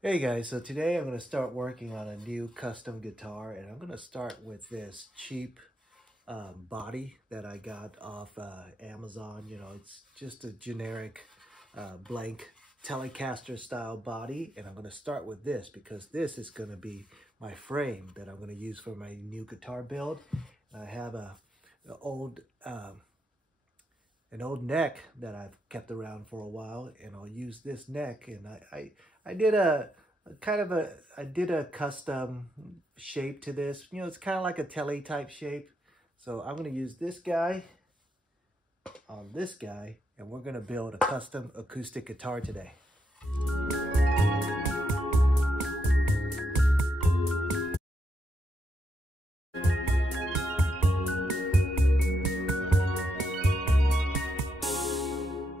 Hey guys, so today I'm going to start working on a new custom guitar, and I'm going to start with this cheap body that I got off Amazon. You know, it's just a generic blank Telecaster style body, and I'm going to start with this because this is going to be my frame that I'm going to use for my new guitar build. I have an old neck that I've kept around for a while, and I'll use this neck. And I did I did a custom shape to this. You know, it's kind of like a telly type shape. So I'm going to use this guy on this guy, and we're going to build a custom acoustic guitar today.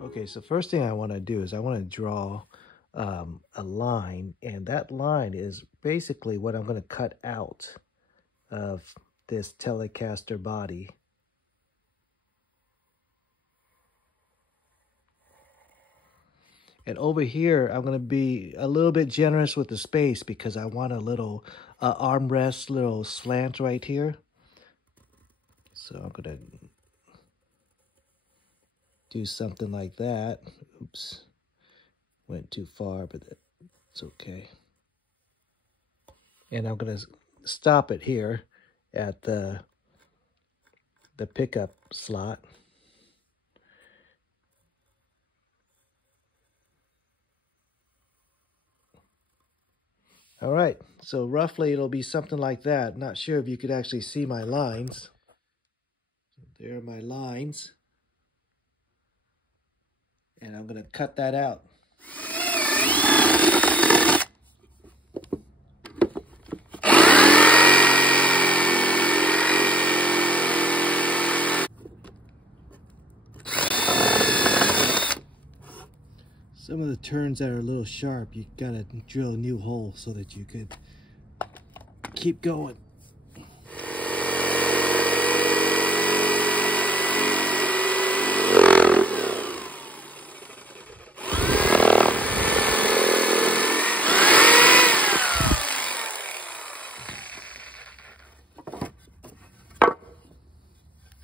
Okay, so first thing I want to do is I want to draw a line, and that line is basically what I'm going to cut out of this Telecaster body. And over here, I'm going to be a little bit generous with the space because I want a little armrest, little slant right here. So I'm going to do something like that. Oops, went too far, but it's okay. And I'm going to stop it here at the pickup slot. All right, so roughly it'll be something like that. Not sure if you could actually see my lines. There are my lines. And I'm going to cut that out. Some of the turns that are a little sharp, you gotta drill a new hole so that you could keep going.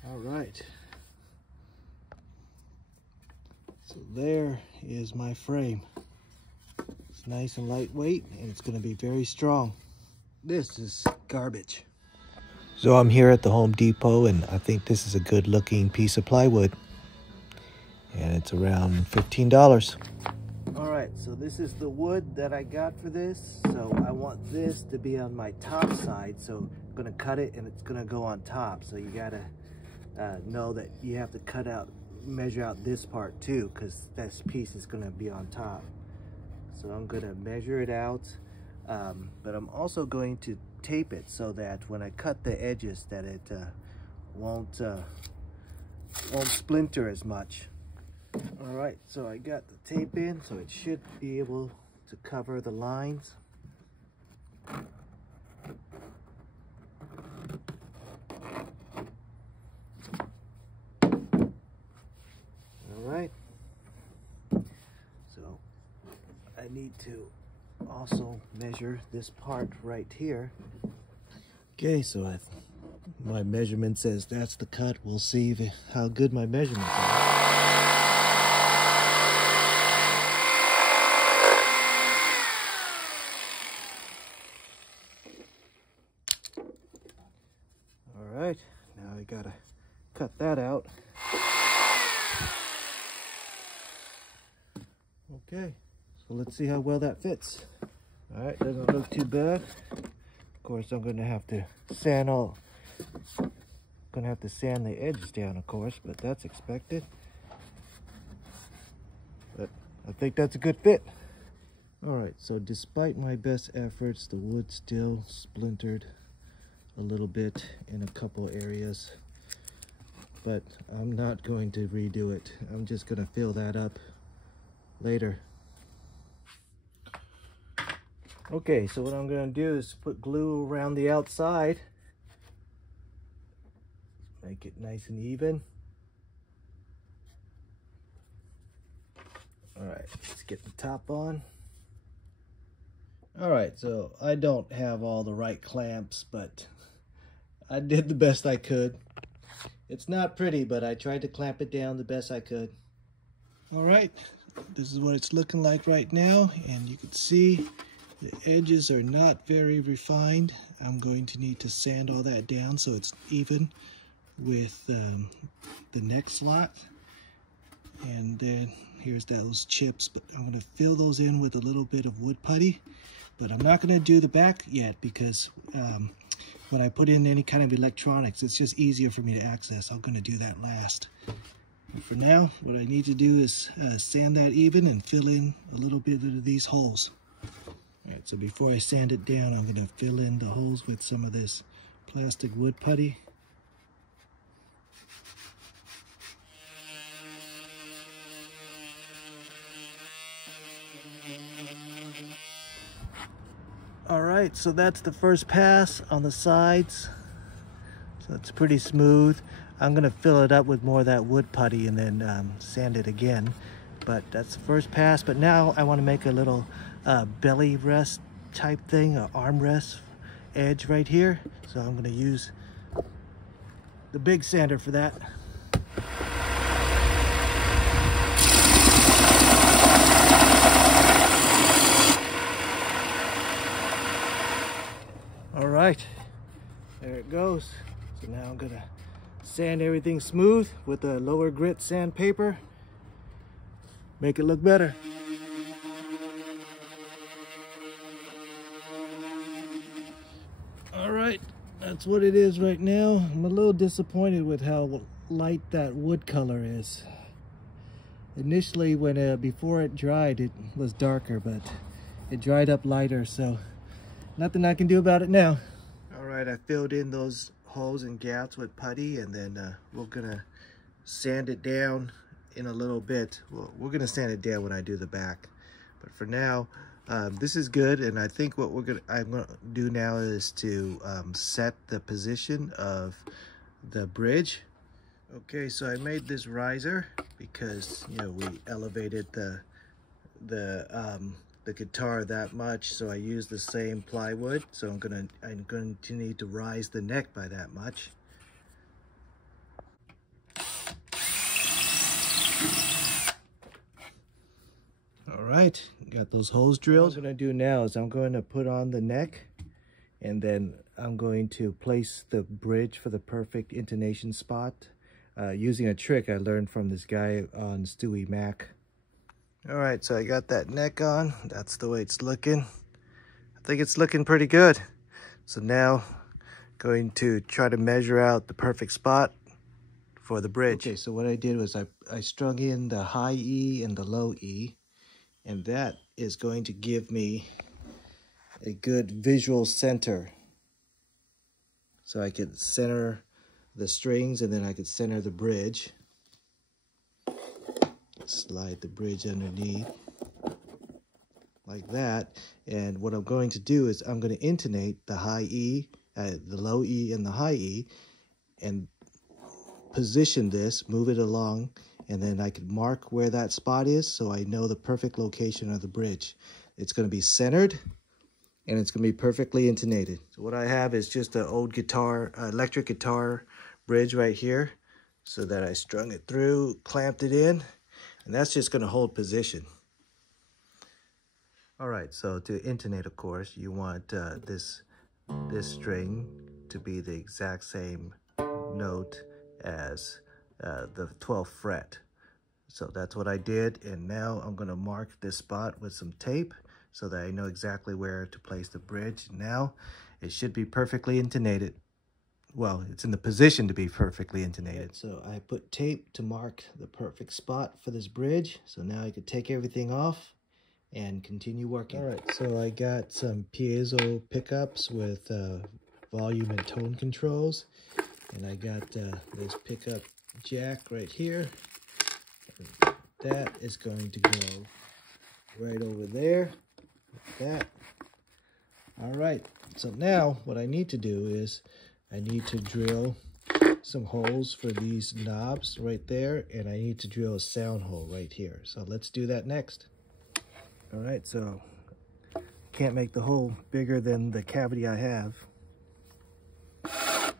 All right. So there is my frame. It's nice and lightweight, and it's going to be very strong. This is garbage. So I'm here at the Home Depot, and I think this is a good looking piece of plywood. And it's around $15. All right, so this is the wood that I got for this. So I want this to be on my top side. So I'm going to cut it, and it's going to go on top. So you got to know that you have to measure out this part too, because this piece is going to be on top. So I'm going to measure it out, but I'm also going to tape it so that when I cut the edges that it won't splinter as much. All right, so I got the tape in, so it should be able to cover the lines. All right, so I need to also measure this part right here. Okay, so my measurement says that's the cut. We'll see how good my measurements are. All right, now I gotta cut that out. Okay, so let's see how well that fits. All right, doesn't look too bad. Of course, I'm gonna have to sand the edges down, of course, but that's expected. But I think that's a good fit. All right, so despite my best efforts, the wood still splintered a little bit in a couple areas, but I'm not going to redo it. I'm just gonna fill that up later. Okay, so what I'm gonna do is put glue around the outside. Make it nice and even. All right, let's get the top on. All right, so I don't have all the right clamps, but I did the best I could. It's not pretty, but I tried to clamp it down the best I could. All right, this is what it's looking like right now, and you can see the edges are not very refined. I'm going to need to sand all that down so it's even with the neck slot. And then here's those chips, but I'm going to fill those in with a little bit of wood putty. But I'm not going to do the back yet because when I put in any kind of electronics, it's just easier for me to access. I'm going to do that last. But for now, what I need to do is sand that even and fill in a little bit of these holes. All right, so before I sand it down, I'm going to fill in the holes with some of this plastic wood putty. All right, so that's the first pass on the sides. So it's pretty smooth. I'm gonna fill it up with more of that wood putty and then sand it again. But that's the first pass. But now I wanna make a little belly rest type thing, an armrest edge right here. So I'm gonna use the big sander for that. All right, there it goes. So now I'm gonna sand everything smooth with a lower grit sandpaper. Make it look better. All right, that's what it is right now. I'm a little disappointed with how light that wood color is. Initially, when before it dried, it was darker, but it dried up lighter, so nothing I can do about it now. All right, I filled in those holes and gaps with putty, and then we're gonna sand it down in a little bit. Well, we're gonna sand it down when I do the back, but for now, this is good. And I think what I'm gonna do now is to set the position of the bridge. Okay, so I made this riser because we elevated the guitar that much, so I used the same plywood. So I'm going to need to rise the neck by that much. All right, got those holes drilled. What I'm going to do now is I'm going to put on the neck, and then I'm going to place the bridge for the perfect intonation spot using a trick I learned from this guy on Stewie Mac. All right, so I got that neck on. That's the way it's looking. I think it's looking pretty good. So now going to try to measure out the perfect spot for the bridge. Okay, so what I did was I strung in the high E and the low E, and that is going to give me a good visual center. So I could center the strings, and then I could center the bridge. Slide the bridge underneath like that. And what I'm going to do is I'm going to intonate the high E, the low E and the high E, and position this, move it along, and then I could mark where that spot is so I know the perfect location of the bridge. It's going to be centered, and it's going to be perfectly intonated. So what I have is just an old guitar, electric guitar bridge right here, so that I strung it through, clamped it in, and that's just going to hold position. All right, so to intonate, of course, you want this string to be the exact same note as the 12th fret. So that's what I did, and now I'm going to mark this spot with some tape so that I know exactly where to place the bridge. Now it should be perfectly intonated. Well, it's in the position to be perfectly intonated. So I put tape to mark the perfect spot for this bridge. So now I could take everything off and continue working. All right, so I got some piezo pickups with volume and tone controls. And I got this pickup jack right here. And that is going to go right over there, like that. All right, so now what I need to do is I need to drill some holes for these knobs right there, and I need to drill a sound hole right here. So let's do that next. All right, so can't make the hole bigger than the cavity I have. I'm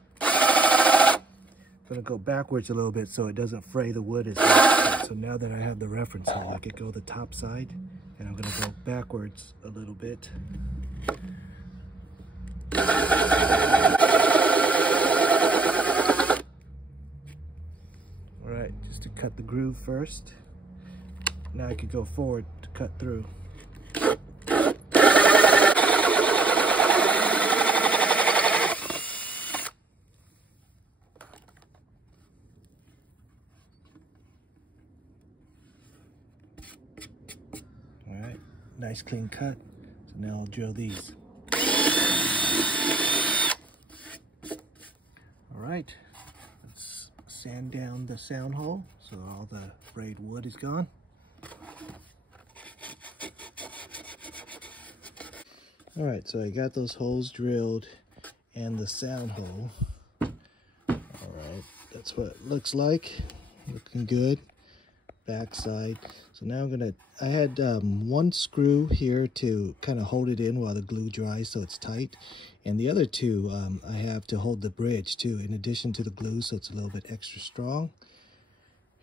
gonna go backwards a little bit so it doesn't fray the wood as much. So now that I have the reference hole, I could go the top side, and I'm gonna go backwards a little bit. All right, just to cut the groove first. Now I could go forward to cut through. All right, nice clean cut. So now I'll drill these. All right, let's sand down the sound hole so all the frayed wood is gone. All right, so I got those holes drilled and the sound hole. All right, that's what it looks like. Looking good. Backside. So now I had one screw here to kind of hold it in while the glue dries so it's tight. And the other two I have to hold the bridge too, in addition to the glue, so it's a little bit extra strong.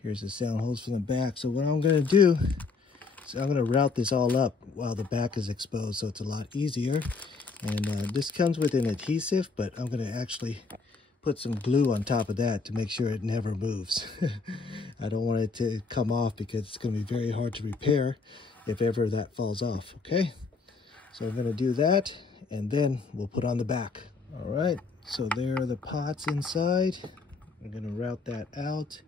Here's the sound holes from the back. So what I'm gonna do, so I'm going to route this all up while the back is exposed, so it's a lot easier. And this comes with an adhesive, but I'm going to actually put some glue on top of that to make sure it never moves. I don't want it to come off because it's going to be very hard to repair if ever that falls off, okay? So I'm going to do that, and then we'll put on the back. All right, so there are the pots inside. I'm going to route that out.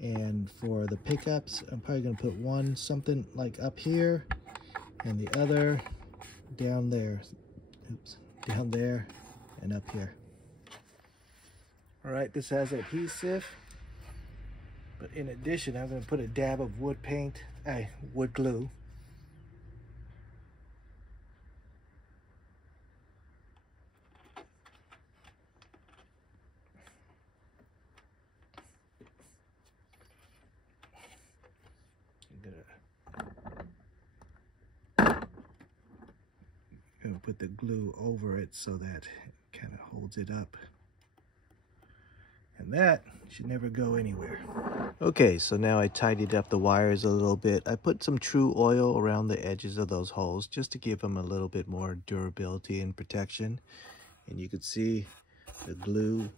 And for the pickups, I'm probably going to put one something like up here and the other down there. Oops, down there and up here. All right, this has adhesive, but in addition, I'm going to put a dab of wood glue. Gonna put the glue over it so that it kind of holds it up, and that should never go anywhere. Okay, so now I tidied up the wires a little bit. I put some True Oil around the edges of those holes just to give them a little bit more durability and protection. And you can see the glue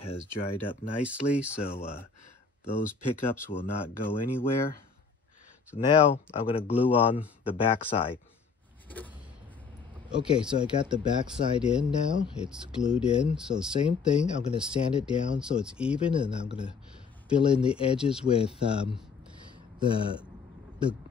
has dried up nicely, so those pickups will not go anywhere. So now I'm going to glue on the back side. Okay, so I got the back side in now. It's glued in. So same thing, I'm going to sand it down so it's even, and I'm going to fill in the edges with the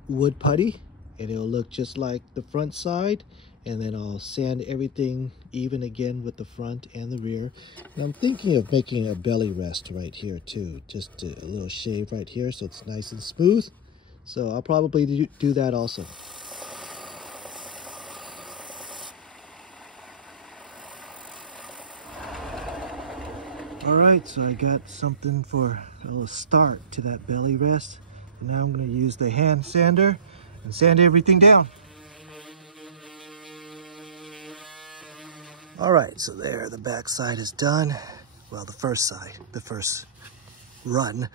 wood putty, and it'll look just like the front side. And then I'll sand everything even again with the front and the rear. And I'm thinking of making a belly rest right here too, just a little shave right here so it's nice and smooth. So I'll probably do that also. All right, so I got something for a little start to that belly rest. And now I'm going to use the hand sander and sand everything down. All right, so there, the back side is done. Well, the first side, the first run.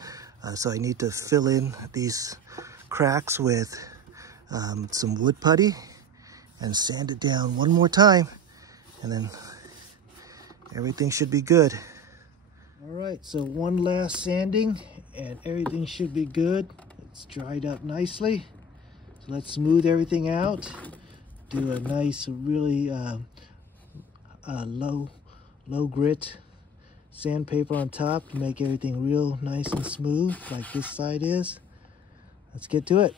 So I need to fill in these cracks with some wood putty and sand it down one more time, and then everything should be good. All right, so one last sanding and everything should be good. It's dried up nicely. So let's smooth everything out. Do a nice, really low grit sandpaper on top to make everything real nice and smooth like this side is. Let's get to it.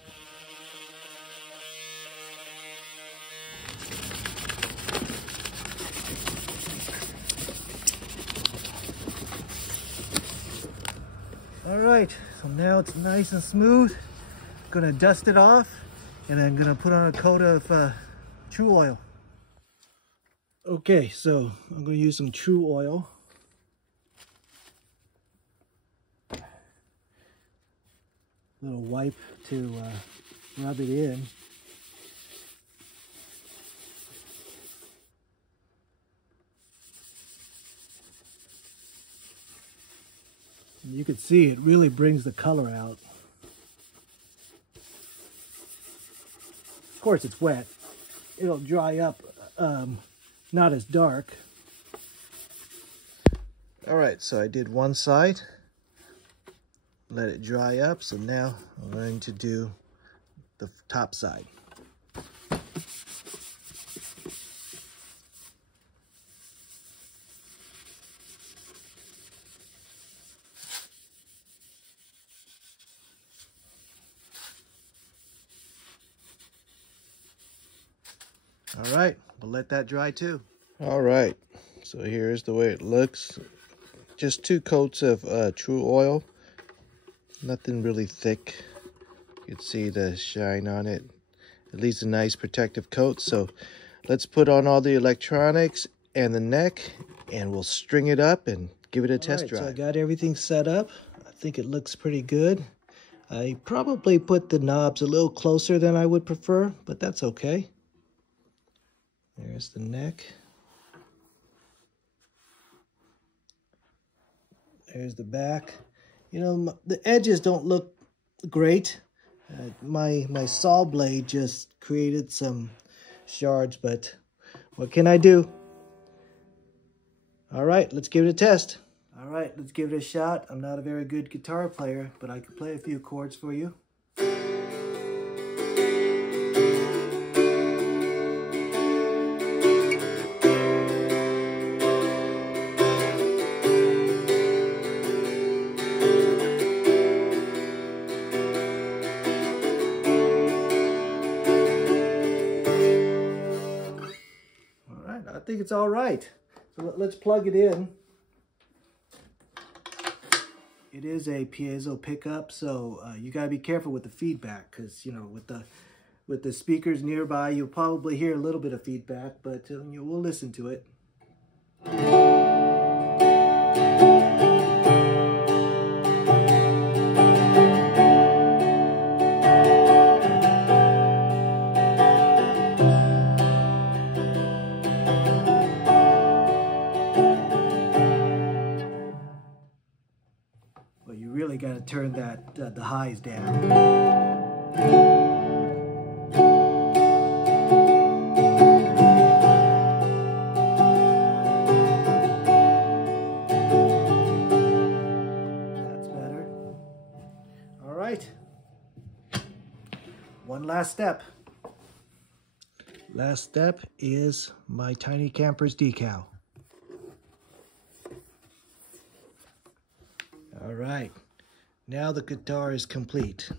All right, so now it's nice and smooth. I'm gonna dust it off, and I'm gonna put on a coat of True Oil. Okay, so I'm gonna use some True Oil. Little wipe to rub it in. You can see it really brings the color out. Of course, it's wet. It'll dry up, not as dark. All right, so I did one side, let it dry up. So now I'm going to do the top side. All right, we'll let that dry too. All right, so here's the way it looks. Just 2 coats of True Oil. Nothing really thick. You can see the shine on it. It leaves a nice protective coat. So let's put on all the electronics and the neck, and we'll string it up and give it a test drive. So I got everything set up. I think it looks pretty good. I probably put the knobs a little closer than I would prefer, but that's okay. There's the neck. There's the back. You know, the edges don't look great. My saw blade just created some shards, but what can I do? All right, let's give it a test. All right, let's give it a shot. I'm not a very good guitar player, but I can play a few chords for you. I think it's all right. So let's plug it in. It is a piezo pickup, so you gotta be careful with the feedback, because you know, with the speakers nearby, you'll probably hear a little bit of feedback, but we'll listen to it. But you really got to turn that the highs down. That's better. All right. One last step. Last step is my Tiny Campers decal. All right, now the guitar is complete.